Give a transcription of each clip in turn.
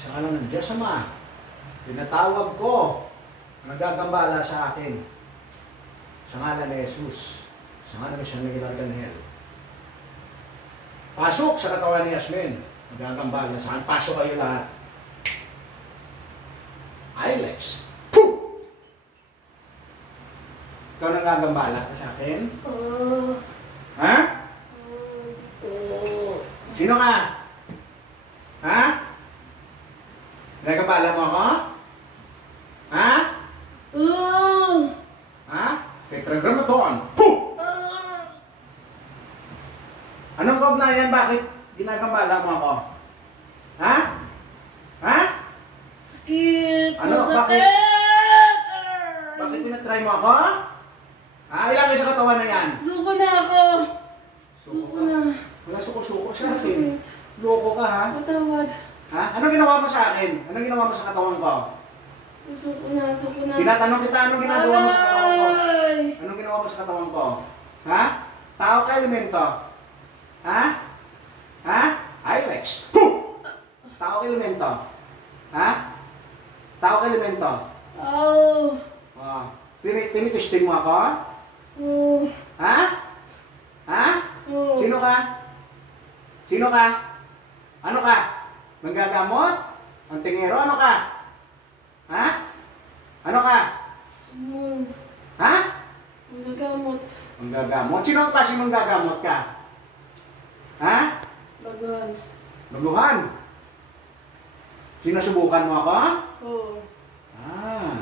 Sa ngalan ng Diyos Ama, tinatawag ko ang nagagambala sa akin. Sa ngalan ni Jesus, sa ngalan ni San Miguel Arcangel. Pasok sa katawan ni Yasmin. Nagagambala sa akin. Pasok kayo lahat. Ilex. Puh! Ikaw nagagambala ka sa akin? Ha? Sino ka? Ha? Nagagambala mo ako? Ha? Ha? Tetragrammaton. Puh! Anong kaugnayan? Bakit ginagambala mo ako? Ha? Ha? Sakit! Ano? Sakit! Bakit tinatry mo ako? Ha? Ilang kayo sa katawan na yan? Suko na ako! Suko na. Wala suko-suko siya kasi. Loko ka ha? Matawad. Ha? Anong ginawa mo sa akin? Anong ginawa mo sa katawan ko? Suko na, suko na. Tinatanong kita, anong ginagawa mo sa katawan ko? Anong ginawa mo sa katawan ko? Ha? Tao ka, elemento? Ha? Ha? Ilex. Puh! Tao ka, elemento? Ha? Tao ka, elemento? Oh. Tinitesting mo ako? Oh. Ha? Ha? Oh. Sino ka? Sino ka? Ano ka? Manggagamot? Ang tingero? Ano ka? Ha? Ano ka? Small. Ha? Magagamot. Manggagamot? Sino ang klase manggagamot ka? Ha? Baguhan. Baguhan? Sinusubukan mo ako? Oo. Ah.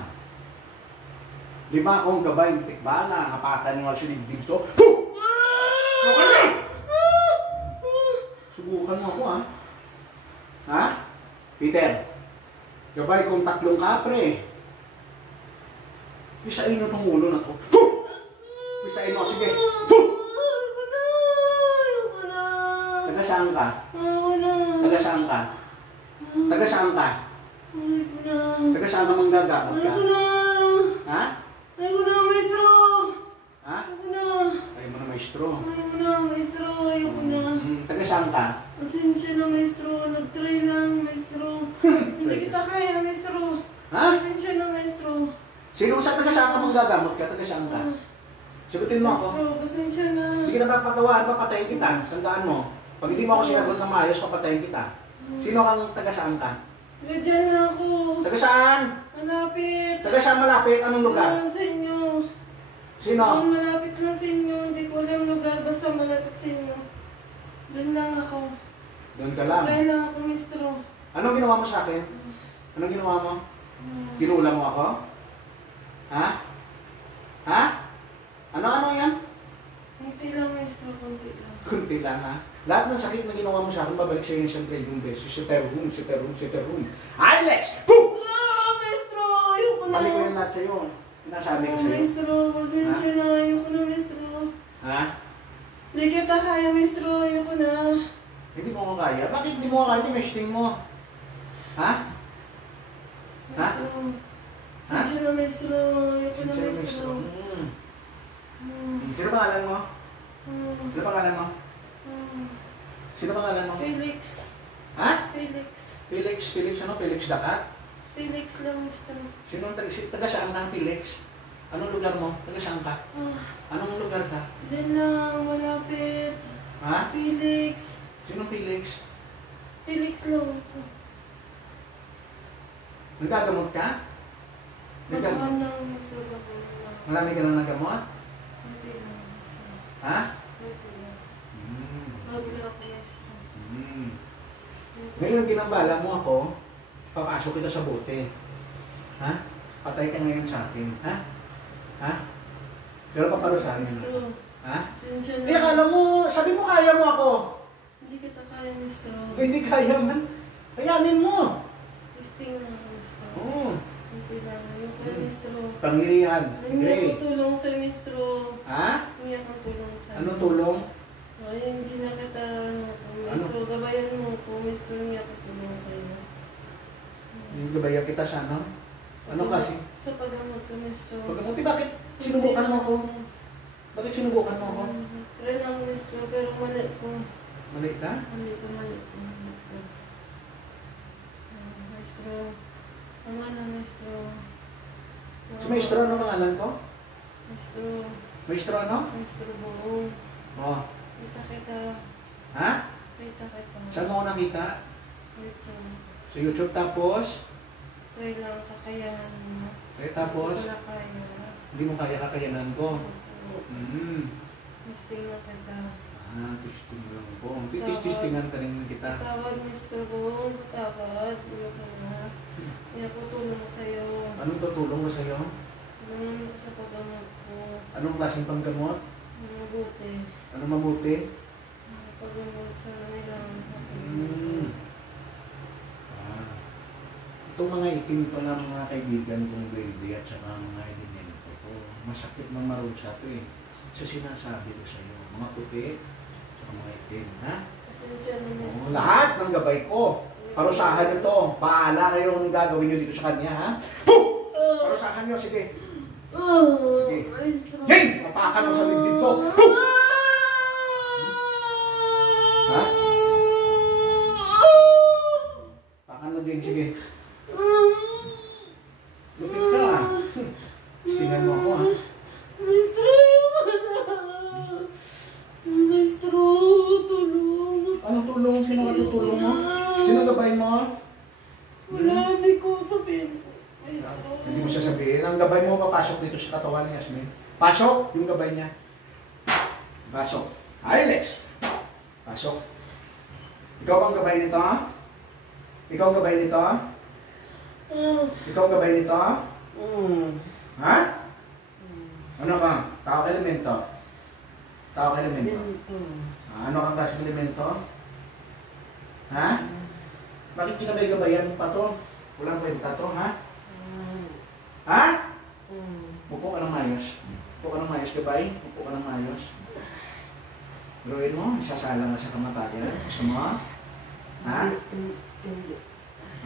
Lima akong gabay ng tikbala. Napatan nyo siya dito. Puh! Okay na! Subukan mo ako ha? Ha? Peter, gabay kong 3 kapre. Pisain mo itong ulo na to. Puh! Pisain mo, sige. Puh! Ayoko na! Ayoko na! Taga saan ka? Ayoko na! Taga saan ka? Taga saan ka? Ayoko na! Taga saan naman gagamot ka? Ayoko na! Ha? Ayoko na, maestro! Ha? Ayoko na! Ayaw mo na maestro. Ayoko na, maestro! Ayoko na! Taga saan ka? Pasensya na, maestro. Nag-try lang, maestro. Hindi kita kaya, maestro. Ha? Pasensya na, maestro. Sino sa taga saan ka mong gagamot ka? Taga saan ka? Sagutin mo ako. Maestro, pasensya na. Hindi kita papatawaan, papatayin kita. Tandaan mo. Pag hindi mo ako sinagot ng maayos, papatayin kita. Sino kang taga saan ka? Diyan na ako. Taga saan? Malapit. Taga saan malapit? Anong lugar? Diyan sa inyo. Sino? Diyan, malapit lang sa inyo. Hindi ko alam lugar. Basta malapit sa inyo. Doon lang ako. Doon ka lang. Try lang ako, maestro. Anong ginawa mo sa akin? Anong ginawa mo? Ginulam mo ako? Ha? Ha? Ano yan? Kunti lang, maestro. Kunti lang. Kunti lang ha? Lahat ng sakit na ginawa mo sa akin, babalik sa iyo ng 1,000,000 beses. Siterhum. Ilex! Puh! Maestro! Ayoko na. Balik ko yan lahat sa'yo. Pinasabi ko sa'yo. Maestro, pasensya na. Ayoko na, maestro. Ha? Hindi kita kaya, maestro. Ayoko na. Hindi mo ko kaya. Bakit hindi mo ko kaya? Mesting mo. Ha? Maestro. Pasensya na, maestro. Ayoko na, maestro. Sino pangalan mo? Sino pangalan mo? Sino pangalan mo? Felix. Ha? Felix. Felix ano? Felix Dakat? Felix lang, maestro. Sino taga saan ka, Felix? Anong lugar mo? Taga saan ka? Anong lugar ka? Diyan lang, malapit. Ha? Felix. Sino Felix? Felix lang ako. Nagagamot ka? Baguhan lang, maestro. Baguhan lang. Marami ka na nagamot? Kunti lang, maestro. Ha? Kunti lang. Bago lang ako, maestro. Ngayon, ginambala mo ako, papasok kita sa bote. Ha? Patay ka ngayon sa akin. Ha? Ha? Pero paparusahan mo. Maestro. Ha? Pasensya na. Hindi, akala mo, sabi mo kaya mo ako. Hindi kita kaya, maestro. Hindi kaya man. Kayanin mo. Testing lang, maestro. Oo. Kunti lang. Ayoko na, maestro. Pangirihan. Hindi Gray. ako tulong sa maestro. Ha? Hindi ako tulong sa. Anong tulong? Ay, hindi na kita, maestro. Gabayan mo ko, maestro. Hindi ako tulong sa iyo. Yung gabayan kita sa ano? Ano kasi? Sa paggamot ko, maestro. Pagkamuti, bakit sinubukan mo ako? Bakit sinubukan mo ako? Try lang, maestro. Pero mali ko. Mali ka? Mali ko. maestro. Pangalan, maestro. Si Maestro, ano pangalan ko? Maestro. Maestro ano? Maestro buong. Oh. Kita. Ha? Kita. Saan mo ko nakita? YouTube. Sa YouTube tapos? Try lang kakayahan mo. Tapos? Hindi ko na kaya. Hindi mo kaya kakayanan ko. Testing na kita. Testing lang po. Testingan ka rin kita. Patawad, Mr. Boom. Patawad. Iyo ko na. Hindi ako tulong sa'yo. Anong tutulong ko sa'yo? Tulungan ko sa paggamot ko. Anong klaseng panggamot? Mabuti. Anong mabuti? Paggamot sa nila. Itong mga itim ito na mga kaibigan kong baby at saka mga ilinyan ko. Masakit ng marusa ito eh. So sinasabi ko sa iyo, mga puti, saka mga itim, ha? Pasensya na, Mr. Lahat ng gabay ko. Parusahan ito. Paala kayong gagawin nyo dito sa kanya, ha? Puh! Parusahan nyo, sige. Sige. Maestro. Jane! Mapakan mo sa ligid ko. Puh! Ha? Pakan mo, Jane, sige. Lupit ka, ha? Tingnan mo ako, ha? Maestro, Maestro, tulong. Anong tulong? Sino ka tutulong mo? Sino gabay mo? Wala, hindi ko sabihin. Maestro. Hindi mo sasabihin. Ang gabay mo papasok dito sa katawan ni Yasmin. Pasok yung gabay niya. Pasok. Alex! Pasok. Ikaw ang gabay nito, ha? Ikaw ang gabay nito, ha? Ikaw ang gabay nito, ha? Ha? Ano ka? Tao ka elemento? Tao ka elemento? Ano kang klaseng elemento? Ha? Bakit kinabay-gabayan mo pa to? Walang kwenta to, ha? Ha? Upo ka ng mayos. Upo ka ng mayos, gabay. Upo ka ng mayos. Gawin mo, isasala na sa kamatayan. Gusto mo? Ha?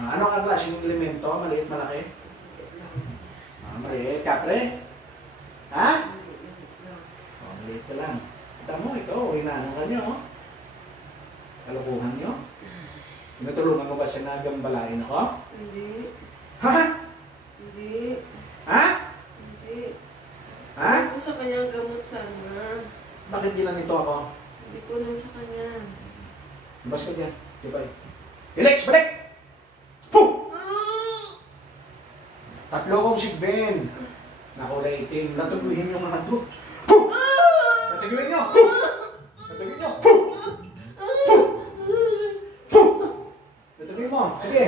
Ano kang klaseng elemento? Maliit, malaki? Maliit, kapre? Ha? Maliit ka lang. Kita mo, ito, inanong ka nyo. Kalukuhan nyo. Tinutulungan mo ba siya na gambalain ako? Hindi. Ha? Hindi. Ha? Hindi. Ha? Ako sa kanyang gamot sana. Bakit ginanito ako? Hindi ko lang sa kanya. Labas ka dyan. Diba? Alex, balik! Puh! Tatlo kong sigben. Nakulay itim. Natuguhin yung mga to. Puh! Natuguhin nyo! Puh! Natuguhin nyo! Puh! Puh! Puh! Natuguhin mo. Sige.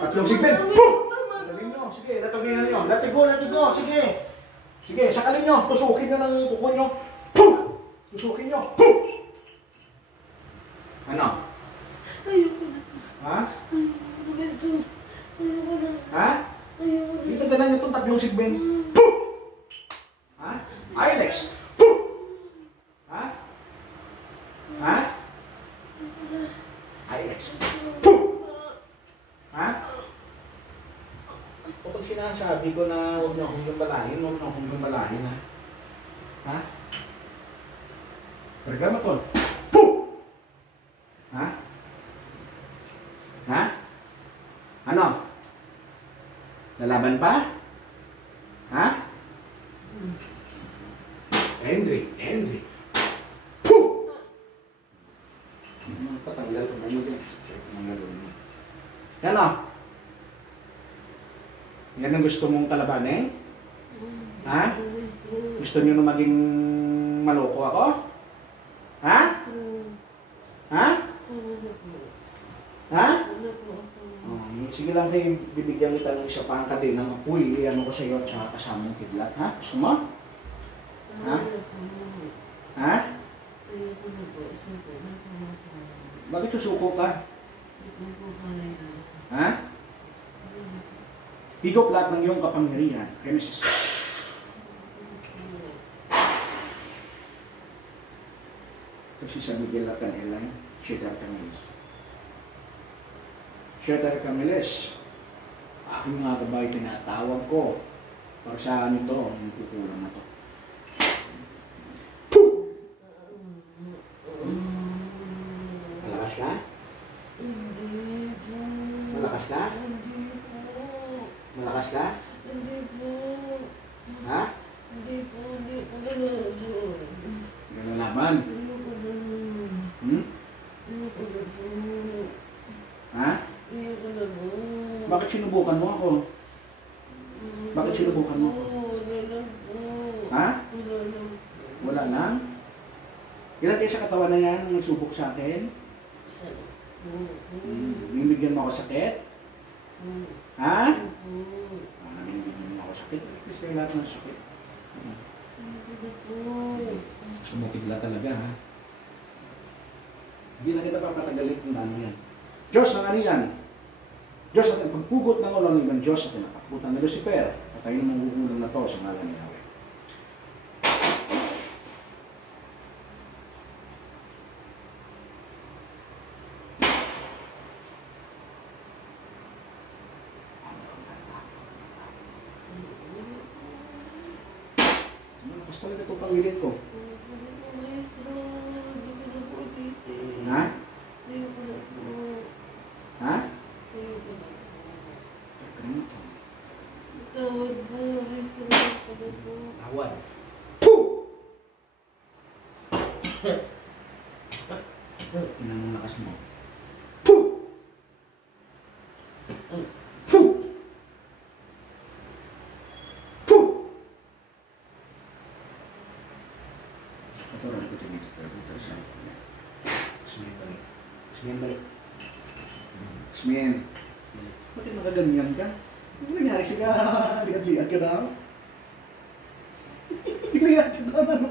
Tatlong sigben. Puh! Natuguhin nyo. Sige, natuguhin nyo. Latigo, latigo. Sige. Sige, sakalin nyo. Tusukin nyo ng kuko nyo. Puh! Tusukin nyo. Puh! Ano? Ayoko na. Ha? Ayoko na, Maestro. Ayoko na. Ha? Ayoko na. Dito na nyo itong tatlong sigben. Puh! Ha? Alex! Puh! Ha? Ha? Alex! Puh! Ha? Kapag sinasabi ko na huwag na akong gambalahin, huwag na akong gambalahin, ha? Ha? Pergama tol. Puh! Ha? Ha? Ano? Lalaban pa? Ha? Henry. Puh! Patanggal ko na yun. Yan o. Yan ang gusto mong kalabanin? Ha? Maestro. Gusto nyo na maging maloko ako? Ha? Maestro. Ha? Tama na po. Ha? Ano po ako? Sige lang kayo, bibigyan kita ng isa pang kadena ng apoy. Iyan ko sa iyo at saka kasamang kidlat. Ha? Gusto mo? Ha? Tama na po. Ha? Ayoko na po. Suko na po ako. Bakit susuko ka? Hindi ko po kaya. Ha? Higop lahat ng iyong kapangyarihan. Genesis. Kasi sa Miguel at Elaine, Shetar Camiles. Shetar Camiles. Aking mga gabay tinatawag ko. Para saan ito, ang kukulang na to. Malakas ka? Hindi. Malakas Malakas ka? Hindi po. Malakas ka? Hindi po. Ha? Hindi po. Hindi po gano'n. Nalalaban? Ayoko na. Hmm? Ayoko na po. Ha? Ayoko na po. Bakit sinubukan mo ako? Bakit sinubukan mo ako? Wala lang po. Ha? Wala lang po. Wala lang? Ilan kayo sa katawan na yan ang nagsubok sa akin? Bibigyan mo ako sakit? Ha? Bibigyan mo ako sakit? Kasi kayo lahat ng sakit. Sumukidla talaga ha? Hindi na kita papatagalin kung ano yan. Diyos ang ano yan? Diyos at ang pagpugot ng ulang ibang Diyos at pinakaputan ni Lucifer. Patayin mo magugulang na to sa ngalan ni Yahweh. Malakas talaga itong pangilit ko. Ha? Ha? Tawad po, restaurant ko na po. Tawad. Puh! Inang ang lakas mo. Puh! Puh! Puh! Ito rin ko dito. Dito sa Ismael balik. Ismael balik. Ismael. Bakit nakaganyan ka? Ano nangyari sila? Lihat-lihat ka na? Lihat ka na, ano?